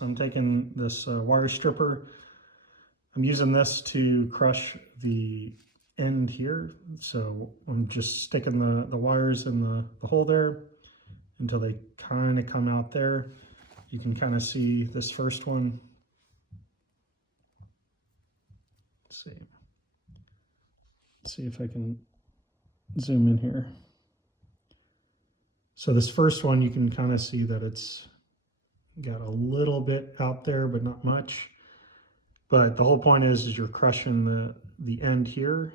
so I'm taking this wire stripper. I'm using this to crush the end here. So I'm just sticking the wires in the hole there until they kind of come out there. You can kind of see this first one. Let's see if I can zoom in here. So this first one, you can kind of see that it's got a little bit out there, but not much. But the whole point is you're crushing the end here.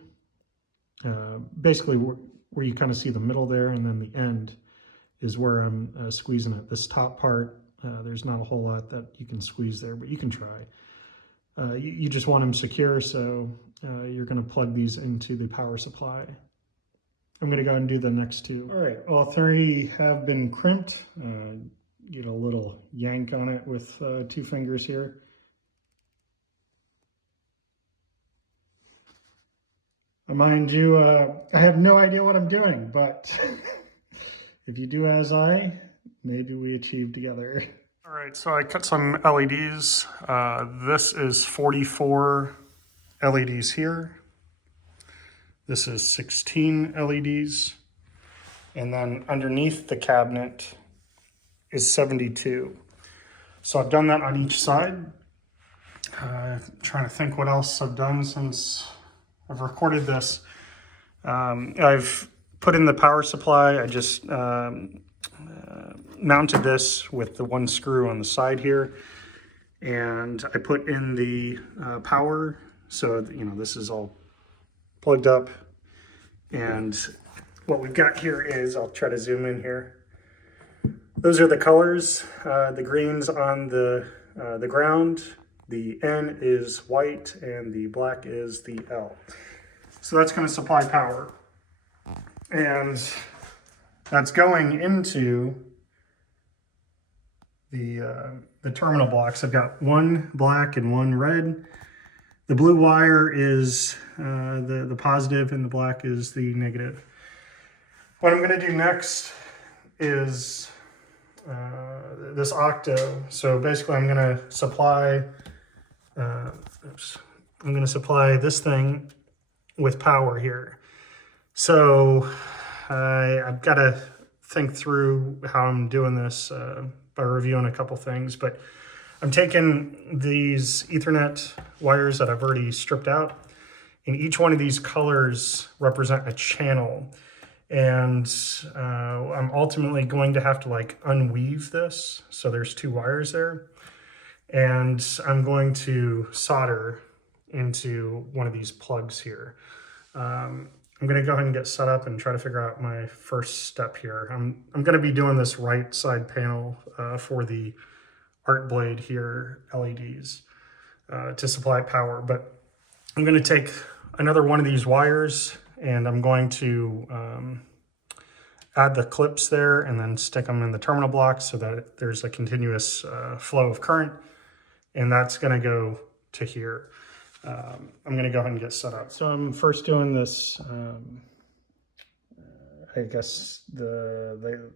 Basically where you kind of see the middle there, and then the end is where I'm squeezing it. This top part, there's not a whole lot that you can squeeze there, but you can try. You just want them secure, so you're going to plug these into the power supply. I'm going to go ahead and do the next two. All right, all three have been crimped. Get a little yank on it with 2 fingers here. Mind you, I have no idea what I'm doing, but if you do as I, maybe we achieve together. All right, so I cut some LEDs. This is 44 LEDs here. This is 16 LEDs. And then underneath the cabinet is 72. So I've done that on each side. Trying to think what else I've done since I've recorded this. I've put in the power supply. I just mounted this with the one screw on the side here, and I put in the power, so this is all plugged up. And what we've got here is, I'll try to zoom in here. Those are the colors. The green's on the ground, the N is white, and the black is the L. So that's going to supply power, and that's going into the terminal blocks. I've got one black and one red. The blue wire is the positive, and the black is the negative. What I'm going to do next is this Octo. So basically, I'm going to supply. I'm going to supply this thing with power here. So I've got to think through how I'm doing this by reviewing a couple things, but I'm taking these Ethernet wires that I've already stripped out, and each one of these colors represent a channel. And I'm ultimately going to have to unweave this. So there's 2 wires there. And I'm going to solder into one of these plugs here. I'm going to go ahead and get set up and try to figure out my first step here. I'm going to be doing this right side panel for the Art Blade here LEDs to supply power. But I'm going to take another one of these wires, and I'm going to add the clips there and then stick them in the terminal block so that there's a continuous flow of current. And that's going to go to here. I'm going to go ahead and get set up. So I'm first doing this, I guess the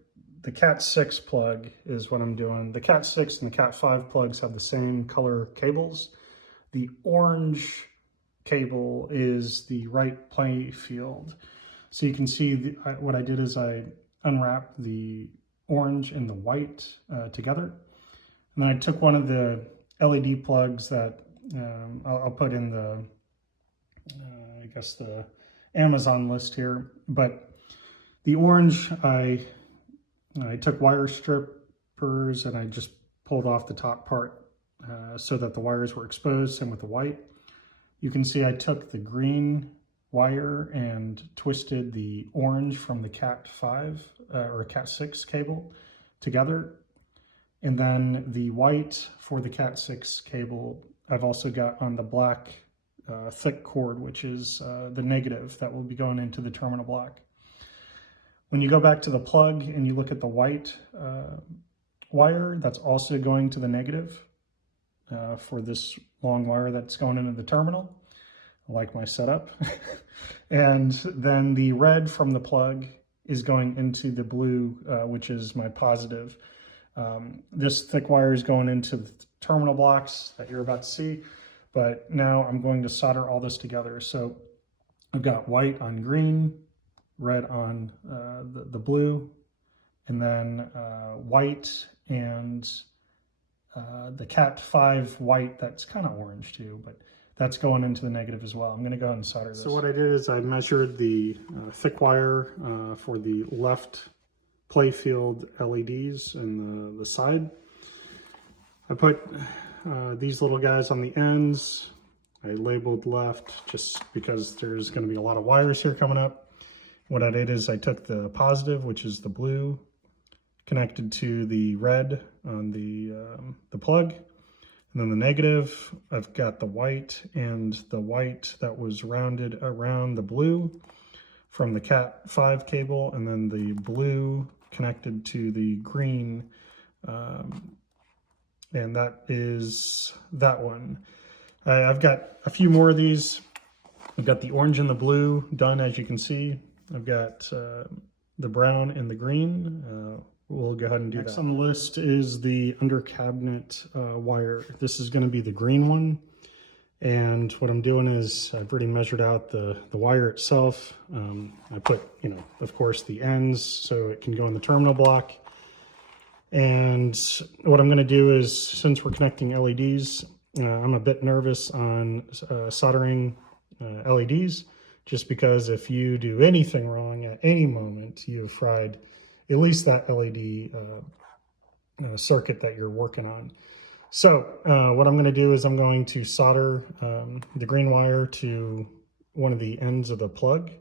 Cat 6 plug is what I'm doing. The Cat 6 and the Cat 5 plugs have the same color cables. The orange cable is the right play field. So you can see what I did is I unwrapped the orange and the white together. And then I took one of the LED plugs that I'll put in the, I guess the Amazon list here. But the orange, I took wire strippers and I just pulled off the top part so that the wires were exposed. Same with the white. You can see I took the green wire and twisted the orange from the Cat 5 or Cat 6 cable together. And then the white for the Cat 6 cable, I've also got on the black thick cord, which is the negative that will be going into the terminal block. When you go back to the plug and you look at the white wire, that's also going to the negative for this long wire that's going into the terminal. I like my setup. And then the red from the plug is going into the blue, which is my positive. This thick wire is going into terminal blocks that you're about to see. But now I'm going to solder all this together. So I've got white on green, red on the blue, and then white and the Cat 5 white that's kind of orange too, but that's going into the negative as well. I'm going to go ahead and solder this. So what I did is I measured the thick wire for the left playfield LEDs and the side. I put these little guys on the ends. I labeled left just because there's going to be a lot of wires here coming up. What I did is I took the positive, which is the blue, connected to the red on the plug, and then the negative, I've got the white and the white that was rounded around the blue from the Cat 5 cable, and then the blue connected to the green, and that is that one. I've got a few more of these. I've got the orange and the blue done, as you can see. I've got the brown and the green. We'll go ahead and do that. Next on the list is the under cabinet wire. This is going to be the green one. And what I'm doing is I've already measured out the wire itself. I put, of course, the ends so it can go in the terminal block. And what I'm going to do is, since we're connecting LEDs, I'm a bit nervous on soldering LEDs, just because if you do anything wrong at any moment, you've fried at least that LED circuit that you're working on. So what I'm going to do is I'm going to solder the green wire to one of the ends of the plug,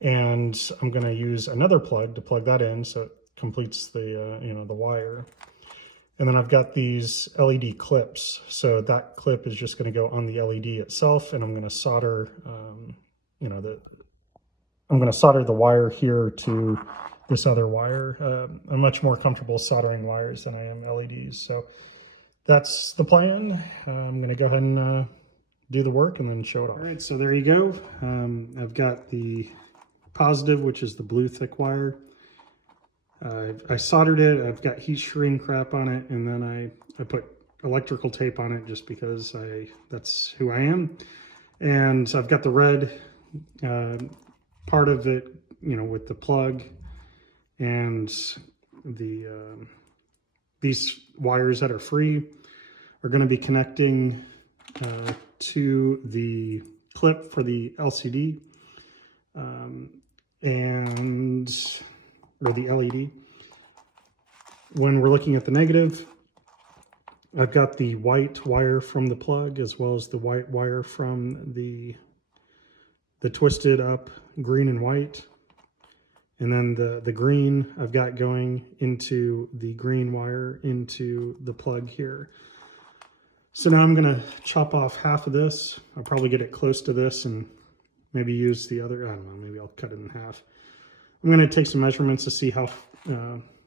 and I'm going to use another plug to plug that in so it completes the the wire. And then I've got these LED clips, so that clip is just going to go on the LED itself, and I'm going to solder I'm going to solder the wire here to this other wire. I'm much more comfortable soldering wires than I am LEDs. So that's the plan. I'm going to go ahead and do the work and then show it off. All right, so there you go. I've got the positive, which is the blue thick wire. I soldered it. I've got heat shrink crap on it, and then I put electrical tape on it just because that's who I am. And I've got the red part of it, with the plug, and these wires that are free are going to be connecting to the clip for the LCD or the LED. When we're looking at the negative, I've got the white wire from the plug as well as the white wire from the twisted up green and white. And then the green I've got going into the green wire into the plug here. So now I'm going to chop off half of this. I'll probably get it close to this and maybe use the other, I don't know, maybe I'll cut it in half. I'm going to take some measurements to see how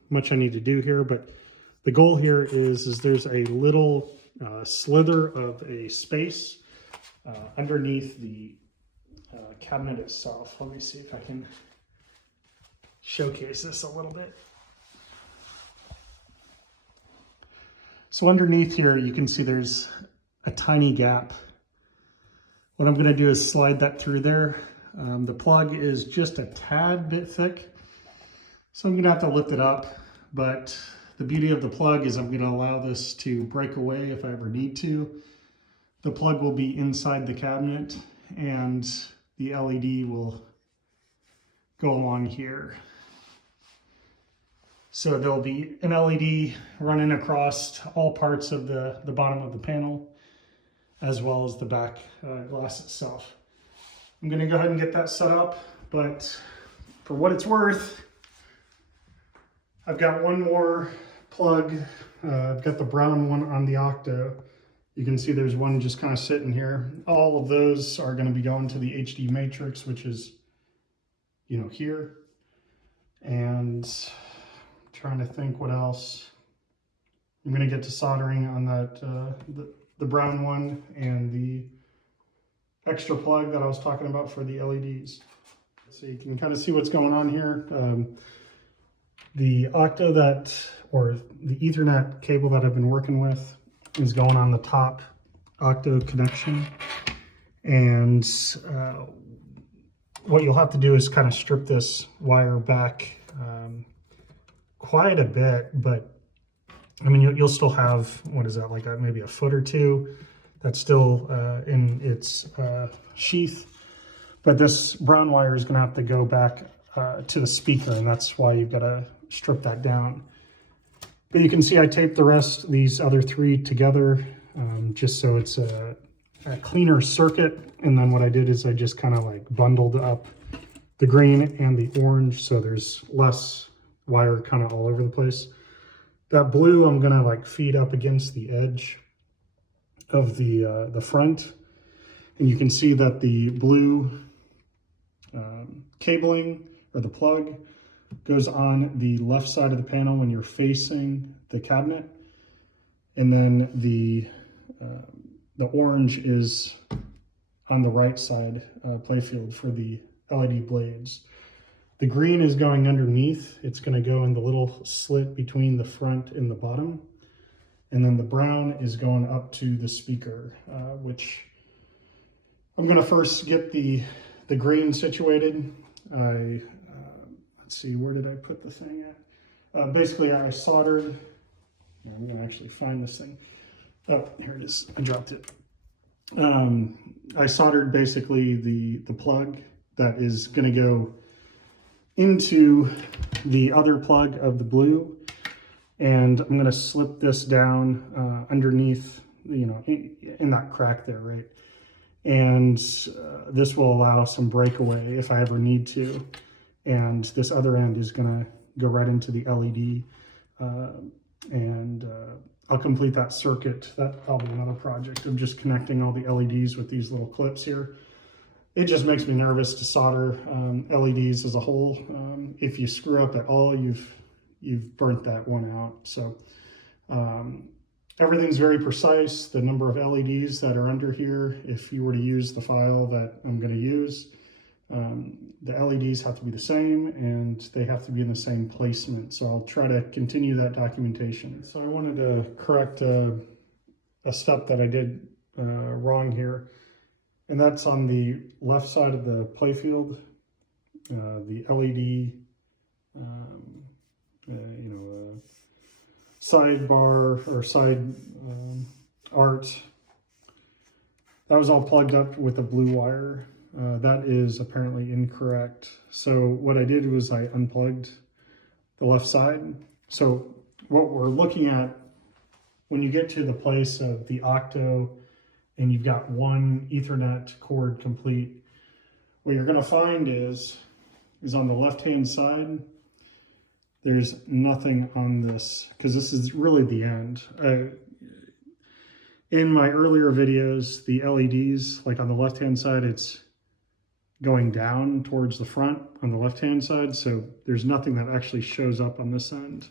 much I need to do here, but the goal here is there's a little slither of a space underneath the cabinet itself. Let me see if I can showcase this a little bit. So underneath here, you can see there's a tiny gap. What I'm going to do is slide that through there. The plug is just a tad bit thick, so I'm going to have to lift it up. But the beauty of the plug is I'm going to allow this to break away if I ever need to. The plug will be inside the cabinet, and the LED will go along here. So there'll be an LED running across all parts of the bottom of the panel, as well as the back glass itself. I'm going to go ahead and get that set up, but for what it's worth, I've got one more plug. I've got the brown one on the Octo. You can see there's one just kind of sitting here. All of those are going to be going to the HD matrix, which is, here. And I'm trying to think what else. I'm going to get to soldering on that, the brown one and the extra plug that I was talking about for the LEDs. So you can kind of see what's going on here. The Octo or the Ethernet cable that I've been working with, is going on the top Octo connection. And what you'll have to do is kind of strip this wire back quite a bit, but I mean, you'll still have, what is that, like maybe a foot or two that's still in its sheath. But this brown wire is going to have to go back to the speaker, and that's why you've got to strip that down. But you can see I taped these other three together just so it's a cleaner circuit. And then what I did is I just kind of like bundled up the green and the orange so there's less wire kind of all over the place. That blue I'm gonna like feed up against the edge of the front, and you can see that the blue cabling or the plug goes on the left side of the panel when you're facing the cabinet, and then the orange is on the right side playfield for the LED blades. The green is going underneath. It's going to go in the little slit between the front and the bottom. And then the brown is going up to the speaker, which I'm going to first get the green situated. Let's see, where did I put the thing at? Basically, I soldered. I'm going to actually find this thing. Oh, here it is. I dropped it. I soldered basically the plug that is going to go into the other plug of the blue, and I'm going to slip this down underneath, you know, in that crack there, right? And this will allow some breakaway if I ever need to. And this other end is going to go right into the LED, and I'll complete that circuit. That's probably another project of just connecting all the LEDs with these little clips here. It just makes me nervous to solder LEDs as a whole. If you screw up at all, you've burnt that one out. So everything's very precise. The number of LEDs that are under here, if you were to use the file that I'm going to use, the LEDs have to be the same and they have to be in the same placement. So I'll try to continue that documentation. So I wanted to correct a step that I did wrong here. And that's on the left side of the playfield, the LED, sidebar or side art. That was all plugged up with a blue wire. That is apparently incorrect. So what I did was I unplugged the left side. So what we're looking at when you get to the place of the Octo and you've got one Ethernet cord complete, what you're going to find is on the left-hand side, there's nothing on this, because this is really the end. In my earlier videos, the LEDs, like on the left-hand side, it's going down towards the front on the left-hand side, so there's nothing that actually shows up on this end.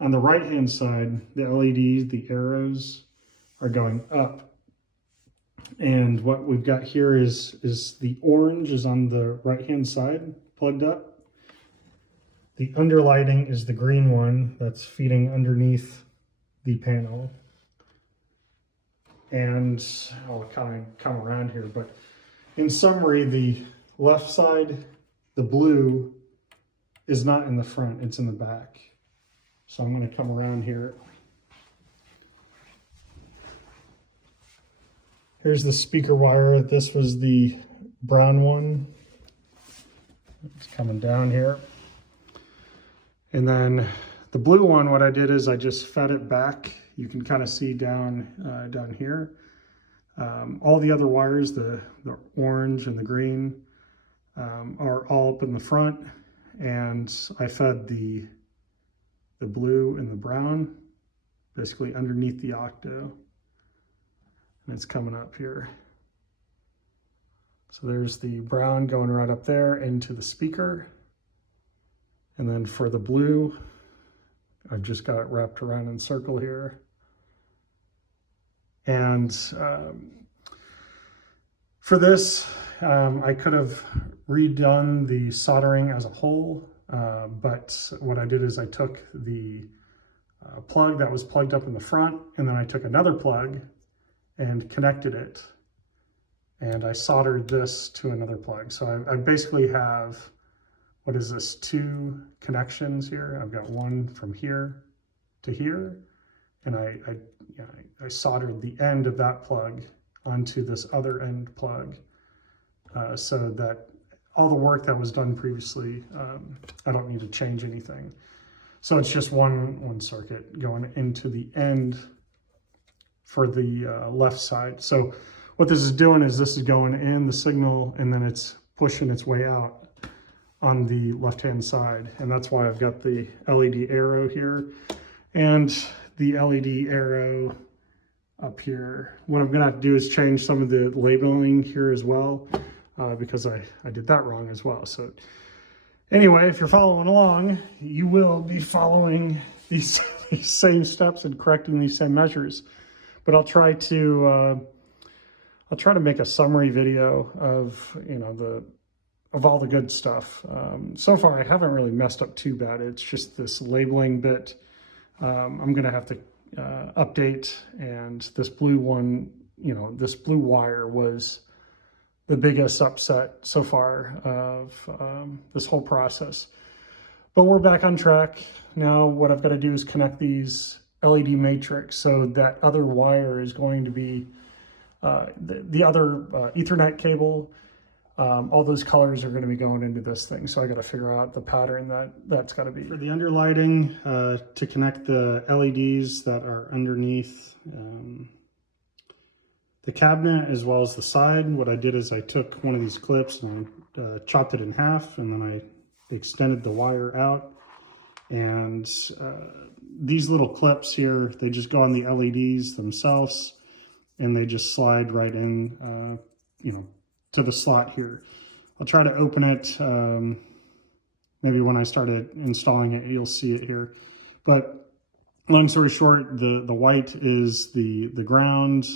On the right-hand side, the LEDs, the arrows, are going up. And what we've got here is the orange is on the right-hand side, plugged up. The underlighting is the green one that's feeding underneath the panel. And I'll kind of come around here, but in summary, the left side, the blue, is not in the front, it's in the back. So I'm going to come around here. Here's the speaker wire. This was the brown one. It's coming down here. And then the blue one, what I did is I just fed it back. You can kind of see down here. All the other wires, the orange and the green, are all up in the front. And I fed the blue and the brown basically underneath the Octo. And it's coming up here. So there's the brown going right up there into the speaker. And then for the blue, I've just got it wrapped around in a circle here. And for this, I could have redone the soldering as a whole, but what I did is I took the plug that was plugged up in the front, and then I took another plug and connected it, and I soldered this to another plug. So I basically have, what is this, 2 connections here. I've got one from here to here, and I soldered the end of that plug onto this other end plug, so that all the work that was done previously, I don't need to change anything. So it's just one circuit going into the end for the left side. So what this is doing is this is going in the signal, and then it's pushing its way out on the left-hand side. And that's why I've got the LED arrow here and the LED arrow up here. What I'm gonna have to do is change some of the labeling here as well, because I did that wrong as well. So anyway, if you're following along, you will be following these same steps and correcting these same measures. But I'll try to make a summary video of, you know, of all the good stuff. So far, I haven't really messed up too bad. It's just this labeling bit I'm gonna have to update. And this blue one, you know, this blue wire was the biggest upset so far of this whole process. But we're back on track. Now what I've got to do is connect these LED matrix. So that other wire is going to be the other Ethernet cable. All those colors are going to be going into this thing. So I got to figure out the pattern that's got to be. For the underlighting, to connect the LEDs that are underneath the cabinet as well as the side, what I did is I took one of these clips and I chopped it in half, and then I extended the wire out. And these little clips here, they just go on the LEDs themselves, and they just slide right in, you know, to the slot here. I'll try to open it. Maybe when I started installing it, you'll see it here. But long story short, the white is the ground.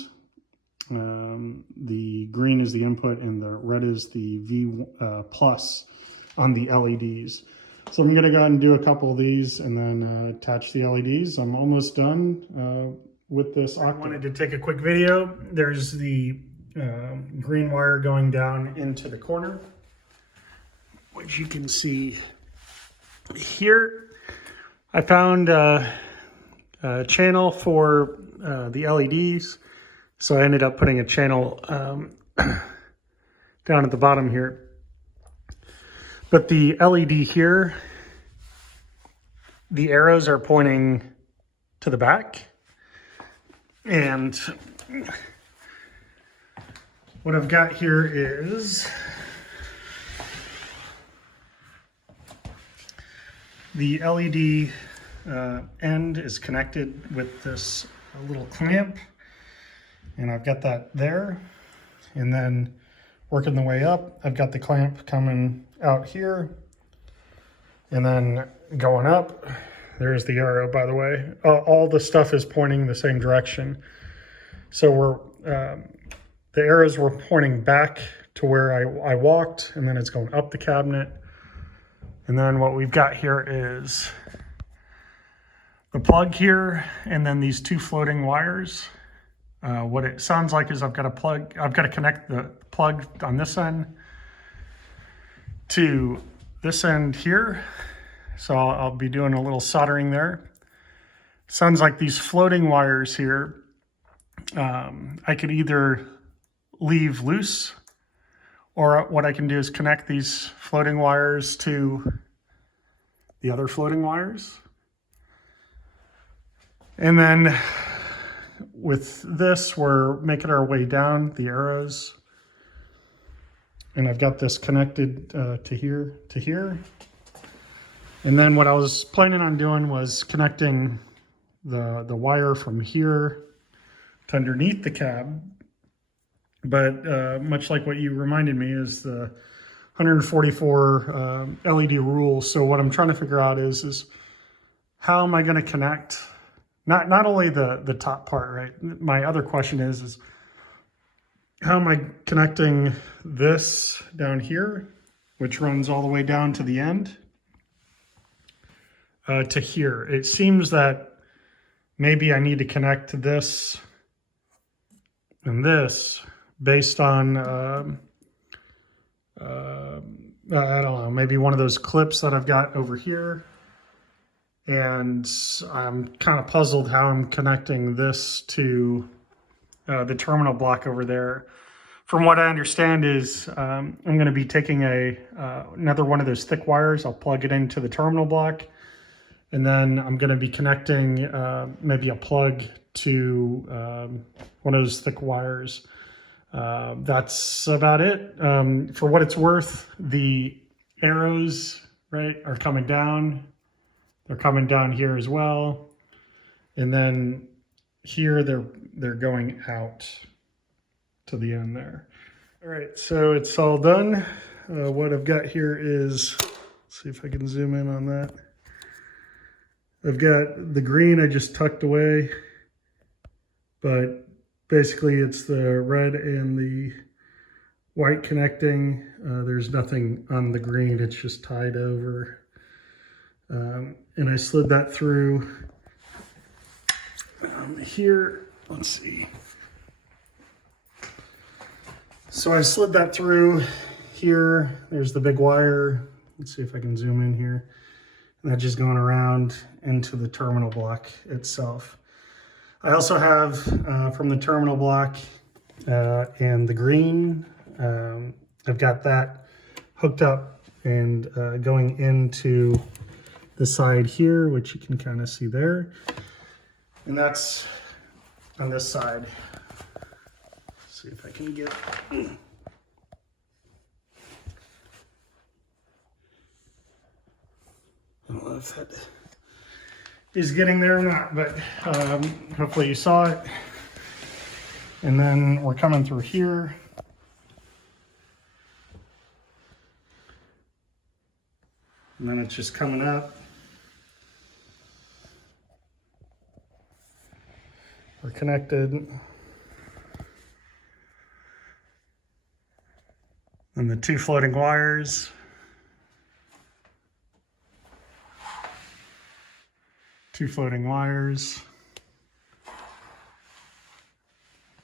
The green is the input, and the red is the V plus on the LEDs. So I'm going to go ahead and do a couple of these and then attach the LEDs. I'm almost done with this Octo. I wanted to take a quick video. There's the green wire going down into the corner, which you can see here. I found a channel for the LEDs. So I ended up putting a channel down at the bottom here. But the LED here, the arrows are pointing to the back. And what I've got here is the LED end is connected with this little clamp. And I've got that there. And then working the way up, I've got the clamp coming out here. And then going up, there's the arrow, by the way. All the stuff is pointing the same direction. So the arrows were pointing back to where I walked, and then it's going up the cabinet. And then what we've got here is the plug here, and then these 2 floating wires. What it sounds like is I've got to connect the plug on this end to this end here. So I'll be doing a little soldering there. Sounds like these floating wires here, I could either leave loose, or what I can do is connect these floating wires to the other floating wires. And then with this, we're making our way down the arrows. And I've got this connected to here to here. And then what I was planning on doing was connecting the wire from here to underneath the cab. But much like what you reminded me is the 144 LED rule. So what I'm trying to figure out is how am I going to connect not only the top part, right? My other question is how am I connecting this down here, which runs all the way down to the end, to here? It seems that maybe I need to connect this and this based on, I don't know, maybe one of those clips that I've got over here. And I'm kind of puzzled how I'm connecting this to the terminal block over there. From what I understand is I'm going to be taking another one of those thick wires. I'll plug it into the terminal block, and then I'm going to be connecting maybe a plug to one of those thick wires. That's about it. For what it's worth, the arrows, right, are coming down. They're coming down here as well. And then here they're going out to the end there. All right, so it's all done. What I've got here is, let's see if I can zoom in on that. I've got the green I just tucked away, but basically it's the red and the white connecting. There's nothing on the green, it's just tied over. And I slid that through here. Let's see. So I slid that through here. There's the big wire. Let's see if I can zoom in here. And that's just going around into the terminal block itself. I also have from the terminal block and the green, I've got that hooked up and going into the side here, which you can kind of see there. And that's on this side. Let's see if I can get... I don't know if that is getting there or not, but hopefully you saw it. And then we're coming through here. And then it's just coming up. We're connected. And the two floating wires. Two floating wires.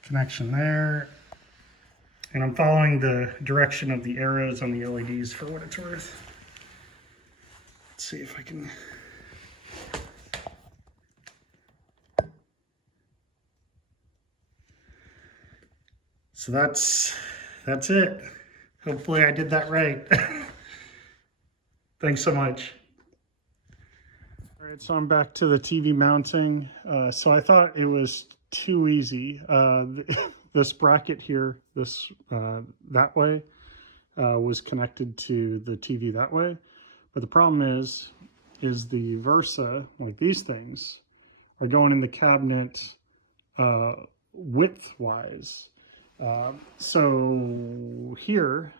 Connection there. And I'm following the direction of the arrows on the LEDs for what it's worth. Let's see if I can... So that's it. Hopefully I did that right. Thanks so much. All right, so I'm back to the TV mounting. So I thought it was too easy. This bracket here, that way, was connected to the TV that way. But the problem is the Versa, like these things, are going in the cabinet width-wise. So here,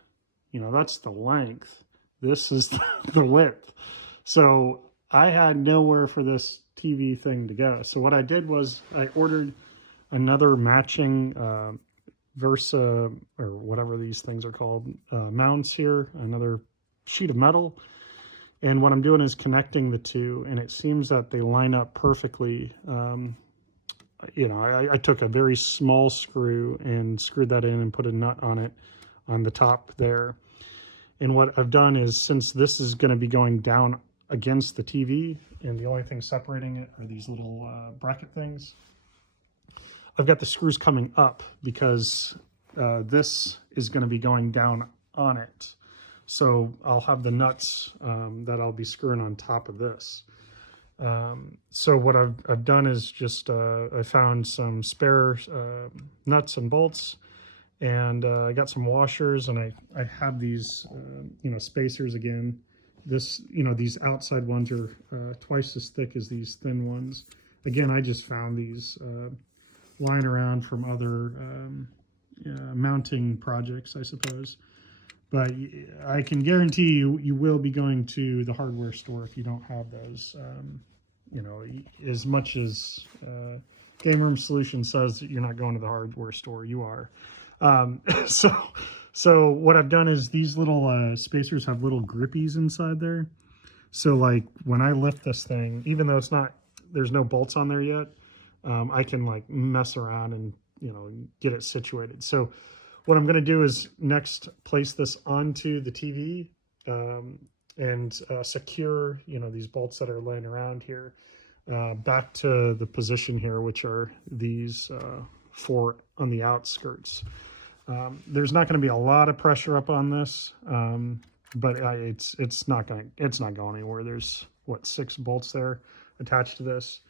that's the length. This is the width. So I had nowhere for this TV thing to go. So what I did was I ordered another matching Versa, or whatever these things are called, mounts here, another sheet of metal. And what I'm doing is connecting the two, and it seems that they line up perfectly. I took a very small screw and screwed that in and put a nut on it on the top there. And what I've done is, since this is going to be going down against the TV, and the only thing separating it are these little bracket things, I've got the screws coming up because this is going to be going down on it. So I'll have the nuts that I'll be screwing on top of this. So what I've done is just I found some spare nuts and bolts, and I got some washers, and I have these spacers again. These outside ones are twice as thick as these thin ones. Again, I just found these lying around from other mounting projects, I suppose. But I can guarantee you will be going to the hardware store if you don't have those. As much as Game Room Solutions says that you're not going to the hardware store, you are. So what I've done is these little spacers have little grippies inside there. So like when I lift this thing, even though there's no bolts on there yet, I can like mess around and, you know, get it situated. So what I'm going to do is next place this onto the TV, and secure, you know, these bolts that are laying around here back to the position here, which are these four on the outskirts. There's not going to be a lot of pressure up on this, but it's not going anywhere. There's what, 6 bolts there attached to this.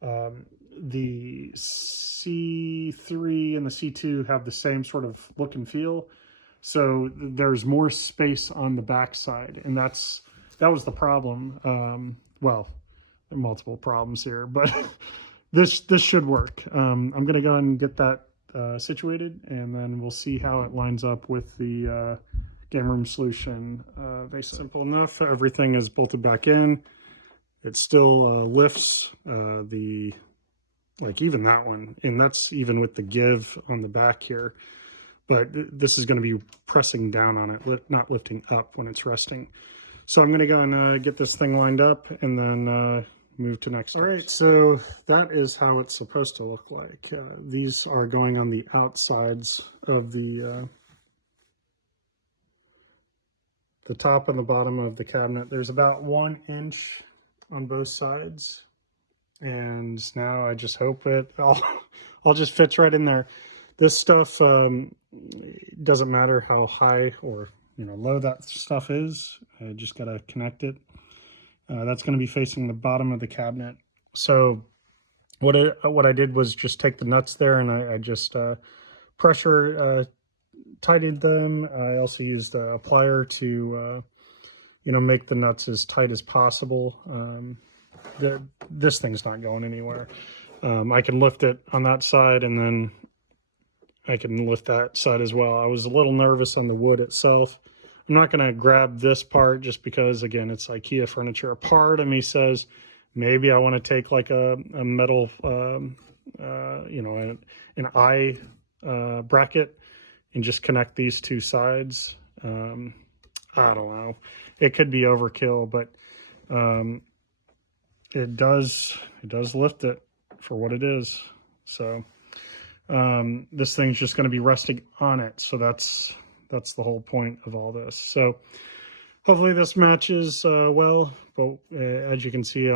The C3 and the C2 have the same sort of look and feel, so there's more space on the backside, and that was the problem. Well, there are multiple problems here, but this should work. I'm going to go ahead and get that situated, and then we'll see how it lines up with the game room solution. Very simple enough. Everything is bolted back in. It still lifts the, like, even that one, and that's even with the give on the back here. But this is going to be pressing down on it, not lifting up when it's resting. So I'm going to go and get this thing lined up, and then move to next steps. All right, so that is how it's supposed to look like. These are going on the outsides of the top and the bottom of the cabinet. There's about 1 inch on both sides, and now I just hope it all just fits right in there. This stuff doesn't matter how high or, you know, low that stuff is. I just gotta connect it. That's going to be facing the bottom of the cabinet. So what I did was just take the nuts there, and I just pressure tightened them. I also used a plier to you know, make the nuts as tight as possible. This thing's not going anywhere. I can lift it on that side, and then I can lift that side as well. I was a little nervous on the wood itself. I'm not going to grab this part just because, again, it's IKEA furniture. A part of me says maybe I want to take like a metal, you know, an eye bracket and just connect these 2 sides. I don't know. It could be overkill, but it does lift it for what it is. So this thing's just going to be resting on it. So that's the whole point of all this. So hopefully this matches well, but as you can see,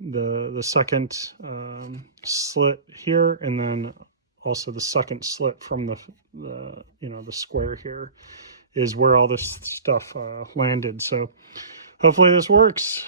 the second slit here, and then also the second slit from the you know, the square here is where all this stuff landed. So hopefully this works.